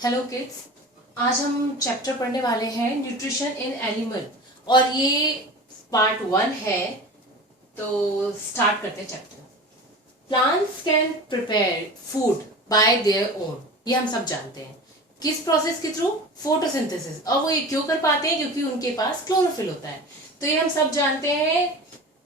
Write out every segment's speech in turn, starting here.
Hello kids. आज हम chapter पढ़ने वाले हैं न्यूट्रिशन इन एनिमल और ये पार्ट 1 है। तो स्टार्ट करते हैं chapter. Plants can prepare food by their own. ये हम सब जानते हैं। किस प्रोसेस के थ्रू? फोटोसिंथेसिस। और वो ये क्यों कर पाते हैं? क्योंकि उनके पास क्लोरोफिल होता है। तो ये हम सब जानते हैं।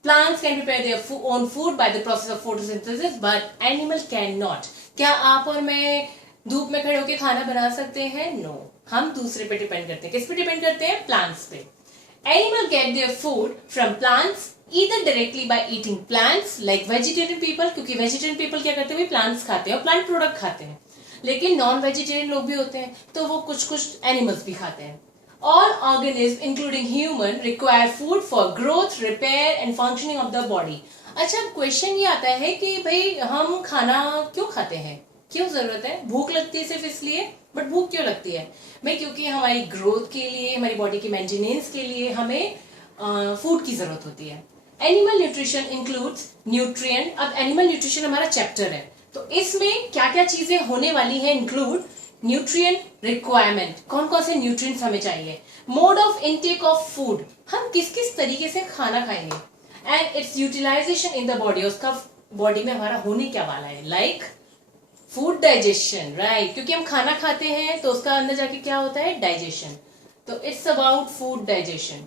Plants can prepare their own food by the process of photosynthesis but animal can not. क्या आप और मैं धूप में खड़े होकर खाना बना सकते हैं? नो। हम दूसरे पे डिपेंड करते हैं। किस पे डिपेंड करते हैं? प्लांट्स पे। Animal gate their food from plants either directly by eating plants like vegetarian people, क्योंकि वेजिटेरियन पीपल क्या करते हैं? प्लांट्स खाते हैं और प्लांट प्रोडक्ट खाते हैं। लेकिन नॉन वेजिटेरियन लोग भी होते हैं तो वो कुछ कुछ एनिमल्स भी खाते हैं। All organisms including human require food for growth, repair and functioning of the body। अच्छा, क्वेश्चन ये आता है कि भाई हम खाना क्यों खाते हैं? क्यों जरूरत है? भूख लगती है सिर्फ इसलिए? बट भूख क्यों लगती है भाई? क्योंकि हमारी ग्रोथ के लिए, हमारी बॉडी की मेंटेनेंस के लिए हमें फूड की जरूरत होती है। Animal nutrition includes nutrient. अब एनिमल न्यूट्रिशन हमारा चैप्टर है तो इसमें क्या क्या चीजें होने वाली है? इंक्लूड न्यूट्रिएंट रिक्वायरमेंट, कौन कौन से न्यूट्रिएंट्स हमें चाहिए। Mode of intake of food, हम किस किस तरीके से खाना खाएंगे। And its utilisation in the body, उसका बॉडी में हमारा होने क्या वाला है। लाइक फूड डाइजेशन, राइट, क्योंकि हम खाना खाते हैं तो उसका अंदर जाके क्या होता है? डाइजेशन। तो it's about food digestion.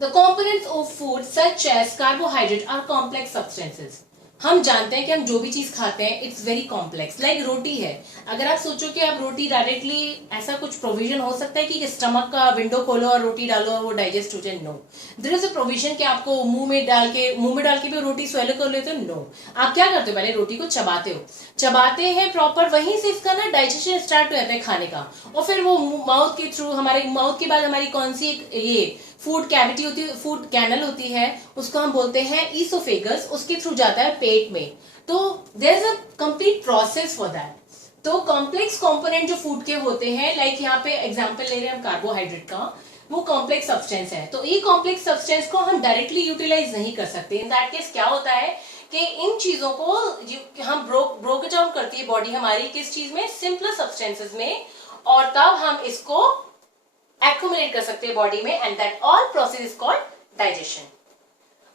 The components of food such as carbohydrate are complex substances। हम जानते हैं कि हम जो भी चीज खाते हैं इट्स वेरी कॉम्प्लेक्स। लाइक रोटी है, अगर आप सोचो कि आप रोटी डायरेक्टली, ऐसा कुछ प्रोविजन हो सकता है कि स्टमक का विंडो खोलो और रोटी डालो और वो डाइजेस्ट हो जाए? No. There is a provision कि आपको मुंह में डाल के भी रोटी स्वेलो कर लेते हो? नो। आप क्या करते हो? पहले रोटी को चबाते हो, चबाते हैं प्रॉपर, वहीं से इसका ना डाइजेशन स्टार्ट हो जाता है खाने का। और फिर वो माउथ के थ्रू, हमारे माउथ के बाद हमारी कौन सी ये फूड कैविटी होती है, फूड कैनल होती है, उसको हम बोलते हैं ईसोफेगस, उसके थ्रू जाता है पेट में। तो there is a complete process for that. तो कॉम्प्लेक्स कंपोनेंट जो फूड के होते हैं, लाइक यहाँ पे एग्जांपल ले रहे हैं हम कार्बोहाइड्रेट का, वो कॉम्प्लेक्स सब्सटेंस है। तो ये कॉम्प्लेक्स सब्सटेंस को हम डायरेक्टली यूटिलाइज नहीं कर सकते। इन दैट केस क्या होता है कि इन चीजों को हम ब्रोक डाउन करती है बॉडी हमारी, किस चीज में? सिंपलर सब्सटेंसेस में, और तब हम इसको accumulate कर सकते हैं बॉडी में, and that all process is called digestion.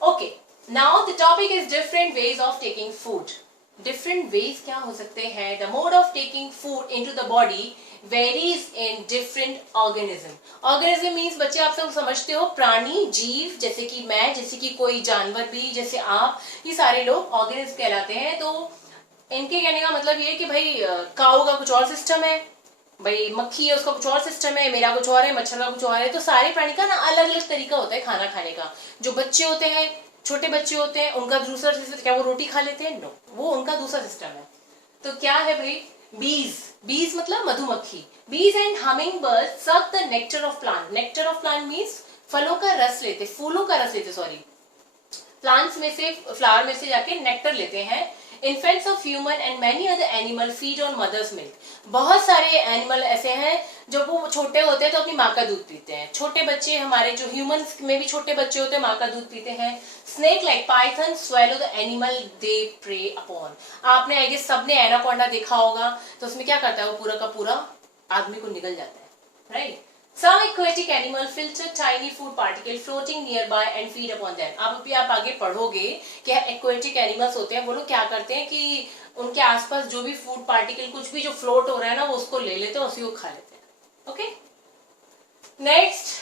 Okay, now the topic is different ways of taking food. Different ways क्या हो सकते हैं? The mode of taking food into the body varies in different organism. Organism means बच्चे आप सब समझते हो, प्राणी, जीव, जैसे कि मैं, जैसे कि कोई जानवर भी, जैसे आप, ये सारे लोग ऑर्गेनिज्म कहलाते हैं। तो इनके कहने का मतलब ये है कि भाई काऊ का कुछ और सिस्टम है, भाई मक्खी है उसका कुछ और सिस्टम है, मेरा कुछ और है, मच्छर का कुछ और है। तो सारे प्राणी का ना अलग अलग तरीका होता है खाना खाने का। जो बच्चे होते हैं, छोटे बच्चे होते हैं, उनका दूसरा सिस्टम। क्या वो रोटी खा लेते हैं? नो, वो उनका दूसरा सिस्टम है। तो क्या है भाई? बीज, बीज मतलब मधुमक्खी। बीज and humming bird suck the nectar of plant. Nectar of plant means फलों का रस लेते, फूलों का रस लेते, सॉरी, प्लांट्स में से, फ्लावर में से जाके नेक्टर लेते हैं। Infants of human and many other animal feed on mother's milk. बहुत सारे एनिमल ऐसे हैं जब वो छोटे होते हैं तो अपनी माँ का दूध पीते हैं। छोटे बच्चे, हमारे जो ह्यूमंस में भी छोटे बच्चे होते हैं, माँ का दूध पीते हैं। Snake like python swallow the animal they prey upon. आपने आई गेस सबने एनाकोंडा देखा होगा, तो उसमें क्या करता है? वो पूरा का पूरा आदमी को निगल जाता है, right. Some aquatic animal filter tiny food particle floating nearby and feed upon them। अब अभी आप आगे पढ़ोगे कि aquatic animals होते हैं, वो लोग क्या करते हैं कि उनके आसपास जो भी फूड पार्टिकल, कुछ भी जो फ्लोट हो रहा है ना, वो उसको ले लेते हैं, उसी को खा लेते हैं। ओके, नेक्स्ट,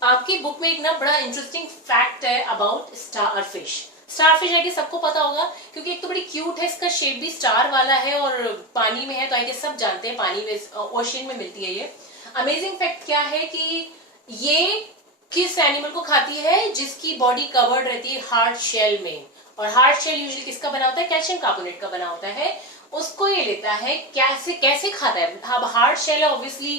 आपकी बुक में एक ना बड़ा इंटरेस्टिंग फैक्ट है अबाउट स्टारफिश। स्टारफिश है कि सबको पता होगा, क्योंकि एक तो बड़ी क्यूट है, इसका शेप भी स्टार वाला है और पानी में है, तो आई गेस सब जानते हैं, पानी में, ओशियन में मिलती है ये। अमेजिंग फैक्ट क्या है कि ये किस एनिमल को खाती है? जिसकी बॉडी कवर्ड रहती है हार्ड शेल में, और हार्ड शेल यूजुअली किसका बना होता है? कैल्शियम कार्बोनेट का बना होता है। उसको ये लेता है। कैसे कैसे खाता है? अब हार्ड शेल है, obviously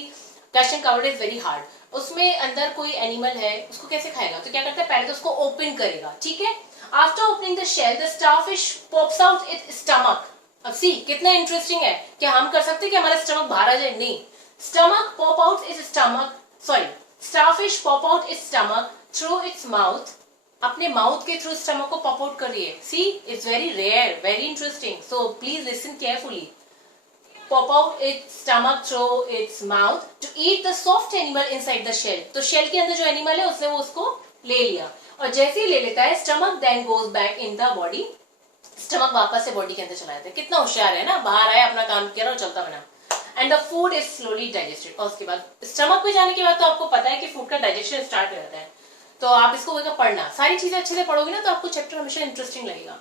calcium carbonate is very hard, उसमें अंदर कोई एनिमल है, उसको कैसे खाएगा? तो क्या करता है? पहले तो उसको ओपन करेगा, ठीक है। After opening the shell the starfish pops out its stomach. अब सी कितना इंटरेस्टिंग है, क्या हम कर सकते हैं कि हमारा स्टमक बाहर आ जाए? नहीं, stomach pop out its stomach, sorry, starfish pop out its stomach through its mouth। अपने माउथ के थ्रू स्टमक को पॉप आउट कर रही है। See, it's very rare, very interesting, so please listen carefully. pop out its stomach through its mouth to eat the soft animal inside the shell. तो shell के अंदर जो animal है उसने वो उसको ले लिया, और जैसे ही ले लेता है stomach then goes back in the body. Stomach वापस से बॉडी के अंदर चला जाता है. कितना होशियार है ना, बाहर आया, अपना काम किया और चलता बना. And the food is slowly digested. और उसके बाद स्टमक में जाने के बाद तो आपको पता है कि फूड का डाइजेशन स्टार्ट हो जाता है. तो आप इसको पढ़ना, सारी चीजें अच्छे से पढ़ोगे ना तो आपको चैप्टर हमेशा इंटरेस्टिंग लगेगा.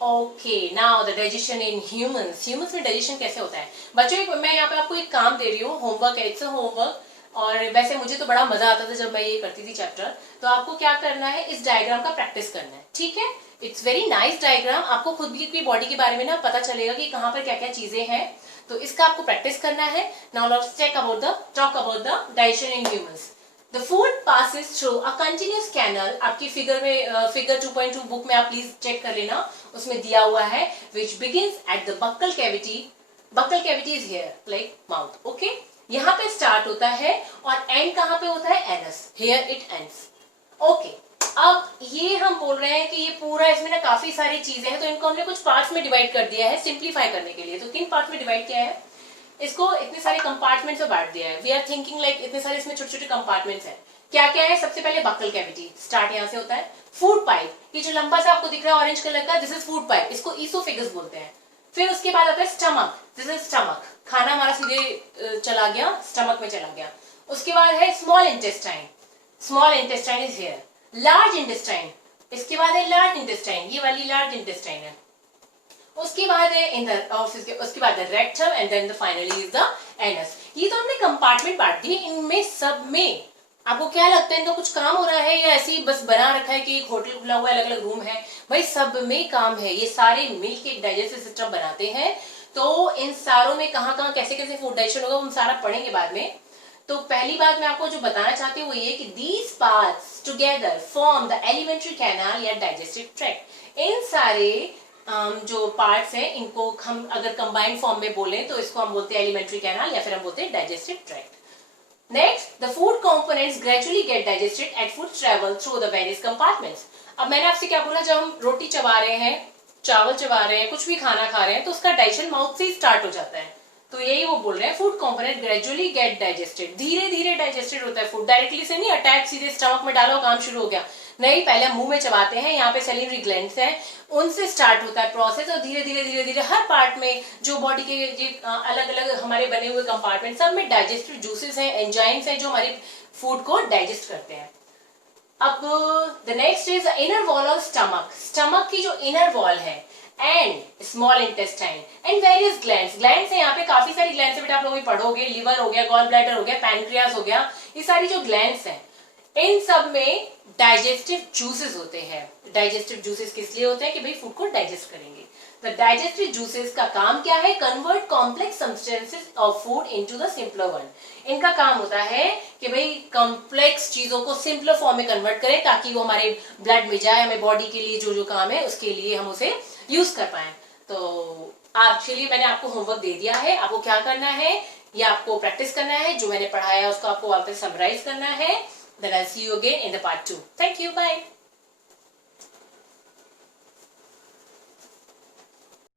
Okay, now the digestion in humans. Humans में डाइजेशन कैसे होता है बच्चों? मैं यहाँ पे आपको एक काम दे रही हूँ, होमवर्क है, इट्स अ होमवर्क. और वैसे मुझे तो बड़ा मजा आता था जब मैं ये करती थी चैप्टर. तो आपको क्या करना है, इस डायग्राम का प्रैक्टिस करना है, ठीक है? It's very nice diagram. आपको खुद भी अपनी बॉडी के बारे में ना पता चलेगा कि कहाँ पर क्या क्या चीजें हैं. तो इसका आपको प्रैक्टिस करना है. Now let's talk about the digestion in humans. The food passes through a continuous canal. आपकी फिगर में फिगर 2.2 बुक में आप प्लीज चेक कर लेना, उसमें दिया हुआ है, which begins at the buccal cavity. Buccal cavity is here, like mouth. Okay? यहाँ पे स्टार्ट होता है और एंड कहाँ पे होता है? Anus. Here it ends. Okay. अब ये हम बोल रहे हैं कि ये पूरा इसमें ना काफी सारी चीजें हैं, तो इनको हमने कुछ पार्ट्स में डिवाइड कर दिया है सिंप्लीफाई करने के लिए. तो किन पार्ट में डिवाइड किया है? इसको इतने सारे कंपार्टमेंट्स में बांट दिया है. वी आर थिंकिंग लाइक इतने सारे इसमें छोटे छोटे कंपार्टमेंट्स हैं. क्या क्या है? सबसे पहले बक्कल कैविटी, स्टार्ट यहाँ से होता है. फूड पाइप, ये जो लंबा सा आपको दिख रहा है ऑरेंज कलर का, दिस इज फूड पाइप, इसको ईसोफेगस बोलते हैं. फिर उसके बाद आता है स्टमक, दिस इज स्टमक, खाना हमारा सीधे चला गया, स्टमक में चला गया. उसके बाद है small intestine, small intestine is here. Large intestine, इसके बाद है लार्ज इंटेस्टाइन, ये वाली लार्ज इंटेस्टाइन है. उसके बाद है उसके बाद rectum and then the finally is the anus. ये तो हमने कंपार्टमेंट बांट दिए. इनमें सब में आपको क्या लगता है, इनका कुछ काम हो रहा है या ऐसे ही बस बना रखा है कि एक होटल खुला हुआ है, अलग अलग रूम है? भाई सब में काम है. ये सारे मिलके एक डाइजेस्टिव सिस्टम बनाते हैं. तो इन सारों में कहाँ कहाँ कैसे कैसे फूड डाइजेशन होगा हम सारा पढ़ेंगे बाद में. तो पहली बात मैं आपको जो बताना चाहती हूँ वो ये कि these parts together form the alimentary canal या डाइजेस्टिव ट्रैक्ट. इन सारे जो पार्ट्स हैं इनको हम अगर कंबाइंड फॉर्म में बोलें तो इसको हम बोलते हैं एलिमेंट्री कैनाल या फिर हम बोलते हैं digestive tract. Next, the food components gradually get digested at food travel through the various compartments. अब मैंने आपसे क्या बोला, जब हम रोटी चबा रहे हैं, चावल चबा रहे हैं, कुछ भी खाना खा रहे हैं तो उसका डाइजेशन माउथ से ही स्टार्ट हो जाता है. तो यही वो बोल रहे हैं, food component gradually get digested, धीरे धीरे डाइजेस्टेड होता है. फूड डायरेक्टली से नहीं अटैक सीधे स्टमक में डालो काम शुरू हो गया, नहीं, पहले मुंह में चबाते हैं, यहाँ पे सैलिवरी ग्लैंड्स हैं, उनसे स्टार्ट होता है प्रोसेस. और धीरे धीरे धीरे धीरे हर पार्ट में जो बॉडी के अलग अलग हमारे बने हुए कंपार्टमेंट, सब में डाइजेस्टिव जूसेस हैं, एंजाइम्स हैं जो हमारे फूड को डाइजेस्ट करते हैं. अब the next is inner wall of stomach. Stomach की जो इनर वॉल है and small intestine and various glands. Glands है यहाँ पे, काफी सारी ग्लैंड्स है बेटा, आप लोग पढ़ोगे. लिवर हो गया, गॉल ब्लैडर हो गया, पैनक्रियास हो गया, ये सारी जो ग्लैंड्स हैं इन सब में डाइजेस्टिव जूसेस होते हैं. डाइजेस्टिव जूसेस किस लिए होते हैं? कि भाई फूड को डाइजेस्ट करेंगे. द डाइजेस्टिव जूसेस का काम क्या है? Convert complex substances of food into the simpler one. इनका काम होता है कि भाई कॉम्प्लेक्स चीजों को सिंपलर फॉर्म में कन्वर्ट करें ताकि वो हमारे ब्लड में जाए, हमें बॉडी के लिए जो जो काम है उसके लिए हम उसे यूज कर पाए. तो आप चलिए, मैंने आपको होमवर्क दे दिया है, आपको क्या करना है, ये आपको प्रैक्टिस करना है, जो मैंने पढ़ाया उसको आपको वापस समराइज करना है. Then I'll see you again in the part 2. Thank you. Bye.